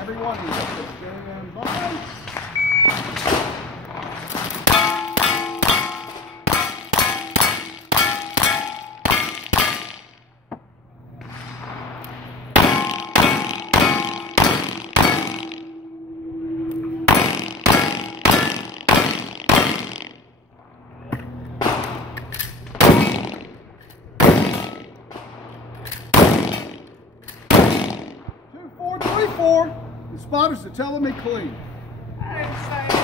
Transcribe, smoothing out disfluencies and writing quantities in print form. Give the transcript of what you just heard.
everyone is stand by. The spotters are telling me clean. I didn't say